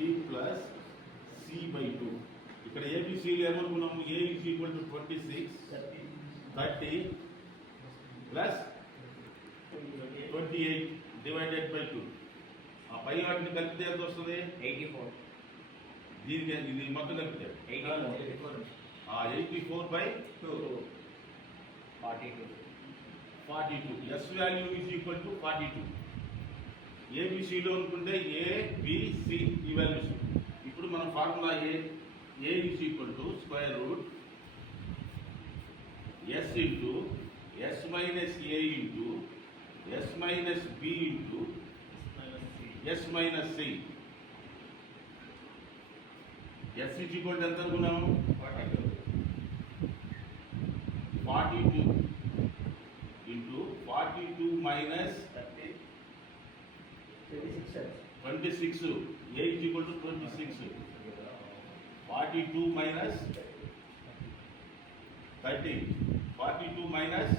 C plus C by two ఇక్కడ ఏబిసిలు ఏమనుకున్నాము A is equal to twenty six thirty plus twenty eight divided by two ఆ పై వాటిని కలిపితే ఎంత వస్తుంది? ఎయిటీ ఫోర్ దీనికి ఇది మొత్తం కలిపితే. Eighty four by two forty two forty two S value is equal to forty two ఏబిసిలో అనుకుంటే ఏబిసి ఈ వాల్యూస్ ఇప్పుడు మన formula A A is equal to square root S into S minus A into S minus B into S minus C S is equal to ఎంత అనుకున్నాము? Forty two forty two into forty two minus twenty six. A is equal to twenty six. Forty two minus thirty. Forty two minus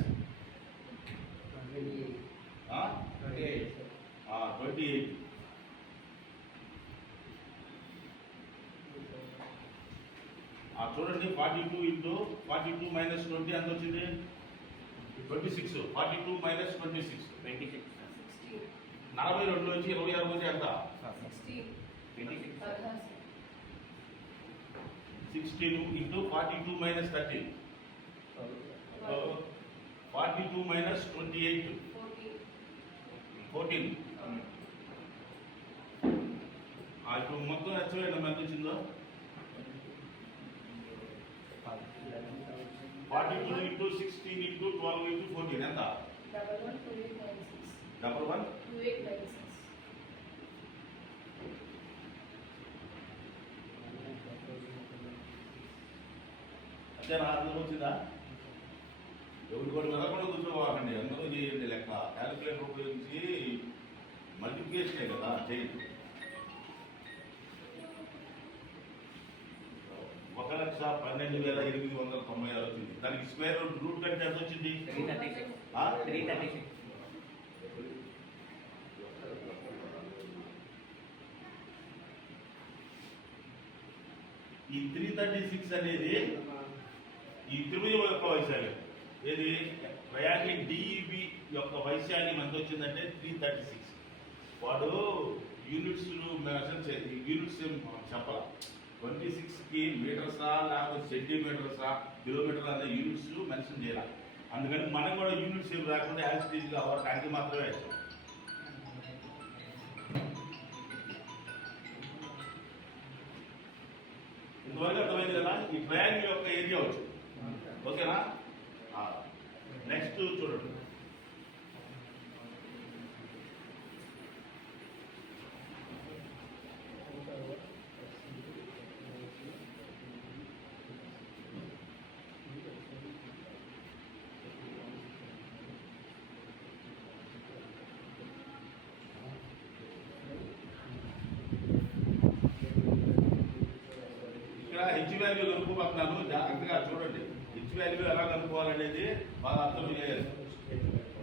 twenty eight. Twenty చూడండి forty two into forty two minus twenty ఎంత వచ్చింది? Twenty six. Forty two minus twenty six. Twenty six. నలభై రెండు నుంచి ఇరవై ఆరు మంది ఎంత? Sixteen into forty two minus thirty forty two minus twenty eight fourteen ఇప్పుడు మొత్తం హెచ్చవేయండి ఎంత వచ్చిందో? Forty two into sixteen into twelve into fourteen ఎంత? డబల్ వన్ అంటే నా అర్థం వచ్చిందా? ఎవరి కూడా వెళ్ళకుండా కూర్చోవాలండి. అందరూ చేయండి లెక్క. క్యాలిక్యులేటర్ ఉపయోగించి మల్టిప్లికేషనే కదా చేయండి ఒక లక్ష పన్నెండు వేల ఎనిమిది వందల తొంభై ఆరు వచ్చింది. దానికి స్క్వేర్ రూట్ రూట్ కంటే ఎంత వచ్చింది? త్రీ థర్టీ సిక్స్ ఆ? త్రీ థర్టీ సిక్స్ ఈ త్రీ థర్టీ సిక్స్ అనేది ఈ త్రిభుజం యొక్క వైశాల్యం. ఏది? ట్రయాంగిల్ డిఈబి యొక్క వైశాల్యం ఎంత వచ్చిందంటే త్రీ థర్టీ సిక్స్ వాడు యూనిట్స్ మెన్షన్ యూనిట్స్ చెప్పాల? ట్వంటీ సిక్స్కి మీటర్సా లేకపోతే సెంటీమీటర్సా కిలోమీటర్ అనే యూనిట్స్ అందుకని మనం కూడా యూనిట్స్ ఏం రాకుండా యాజిటీజ్గా అవర్ ట్యాంక్ మాత్రమే వేస్తాం ఇంతవరకు అర్థమైంది కదా? ఈ ట్రయాంగిల్ యొక్క ఏరియా వచ్చింది ఇక్కడ హెచ్ వాల్యూ కనుక్కోమంటున్నాను జాగ్రత్తగా చూడండి. హెచ్ వాల్యూ ఎలా కనుక్కోవాలనేది బాగా అర్థం చేయాలి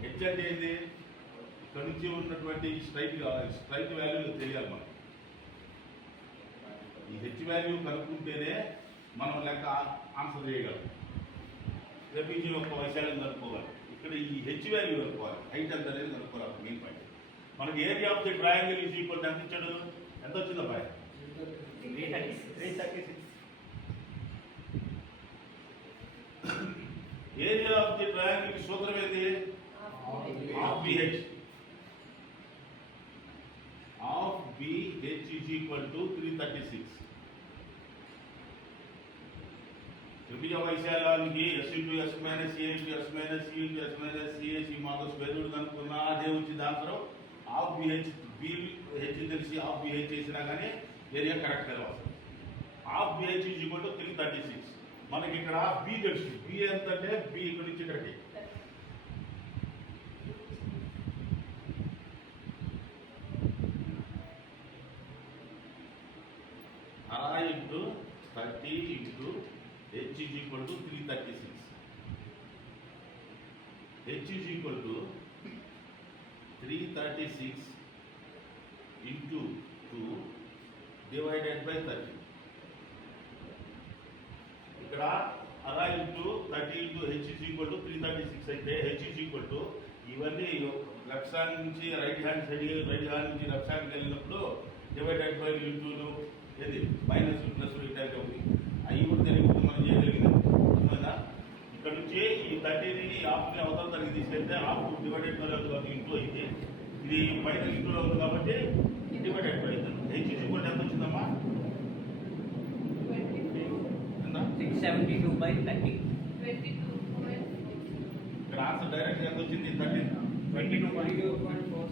హెచ్ అంటే ఏంది? ఇక్కడ నుంచి ఉన్నటువంటి స్ట్రైట్ స్ట్రైట్ వాల్యూ తెలియాలి మనం. ఈ హెచ్ వాల్యూ కనుక్కుంటేనే మనం లెక్క ఆన్సర్ చేయగలం. రెప్యూజీ యొక్క వైశాల్యం కనుక్కోవాలి. ఇక్కడ ఈ హెచ్ వాల్యూ కనుక్కోవాలి. హైట్ ఎంత అనేది కనుక్కోవాలి. మెయిన్ పాయింట్ మనకి area of the triangle is equal ఎంత ఇచ్చాడు? ఎంత వచ్చిందా boy three thirty three thirty six area of the triangle సూత్రం ఏంటి half BH half BH is equal to three thirty six త్రిభుజ వైశాల్యానికి S into S minus A into S minus C into S minus CS ఈ మాతో square కనుక్కున్నా అదే వచ్చింది answer half BH B H తెలిసి half BH చేసినా కానీ area correct కలవాలి half BH is equal to three thirty six మనకి ఇక్కడ బి తెలుసు. బి ఎంత అంటే బి ఇక్కడ నుంచి ఇక్కడికి. అలా into thirty into H is equal to three thirty six H is equal to three thirty six into two divided by thirty ఇక్కడ అలా into thirty into H is equal to three thirty six అయితే H is equal to ఇవన్నీ left hand నుంచి right hand side right hand నుంచి left హ్యాండ్కి వెళ్ళినప్పుడు divided by ఇంటూలు ఏది? Minus plus ఇటాక్ అవుతుంది అవి కూడా తెలియకుండా మనం చేయగలిగినాం. అర్థమైందా? ఇక్కడ నుంచి ఈ థర్టీని హాఫ్ని అవతల తరగతి తీసుకెళ్తే హాఫ్ డివైడెడ్ బై అవుతుంది ఇంటూ అయితే ఇది పైన ఇంటూలో ఉంది కాబట్టి divided by H is equal ఎంత వచ్చిందమ్మా ఎంత six seventy two by thirty ఇక్కడ ఆన్సర్ డైరెక్ట్ ఎంత వచ్చింది thirty twenty two point two point four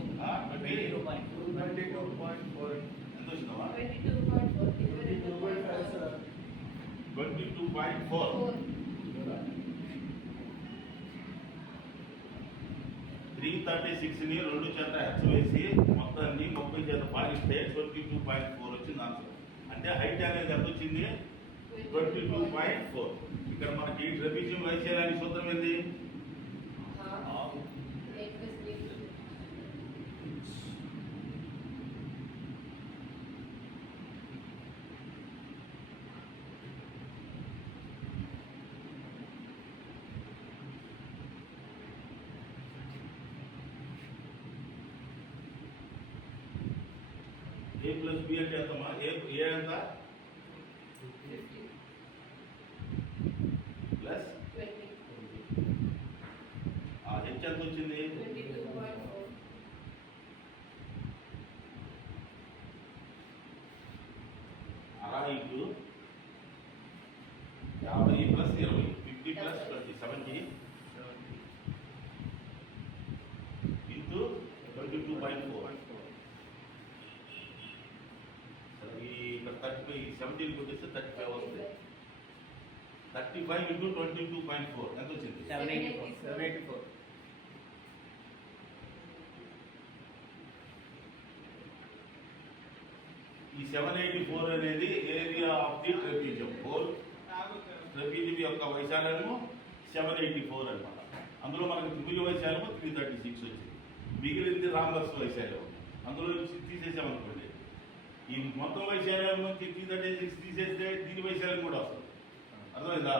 twenty two point two twenty two point four ఎంత వచ్చిందమ్మా? Two point five sir twenty two point four three thirty సిక్స్ని రెండు చేత H వేసి మొత్తాన్ని ముప్పై చేత భాగిస్తే ట్వంటీ టూ పాయింట్ ఫోర్ వచ్చింది ఆన్సర్ అంటే హైట్ అనేది ఎంత వచ్చింది? ట్వంటీ టూ పాయింట్ ఫోర్ ఇక్కడ మనకి ట్రెపిజియం వైశాల్యానికి సూత్రం ఏంది ఏ ప్లస్ బి అంటే ఎంతమ్మా ఏ ఏ ఎంత ప్లస్ ఆ హెచ్ ఎంత వచ్చింది అరవై ఇంటూ యాభై ప్లస్ ఇరవై fifty plus twenty seventy into twenty two point four ఈ ఇక్కడ థర్టీ ఫైవ్ సెవెంటీన్ కొట్టేస్తే థర్టీ ఫైవ్ వస్తుంది thirty five into twenty two point four ఎంత వచ్చింది seven eighty four seven eighty four ఈ సెవెన్ ఎయిటీ ఫోర్ అనేది area of the trapezium whole trapezium యొక్క వైశాల్యము సెవెన్ ఎయిటీ ఫోర్ అనమాట అందులో మనకి త్రిభుజ వైశాల్యము త్రీ థర్టీ సిక్స్ వచ్చింది. మిగిలింది రాంబర్స్ వైశాల్యం అందులో నుంచి తీసేసామనుకోండి ఈ మొత్తం వైశాల్యం నుంచి త్రీ థర్టీ సిక్స్ తీసేస్తే దీని వైశాల్యం కూడా వస్తుంది. అర్థమైందా?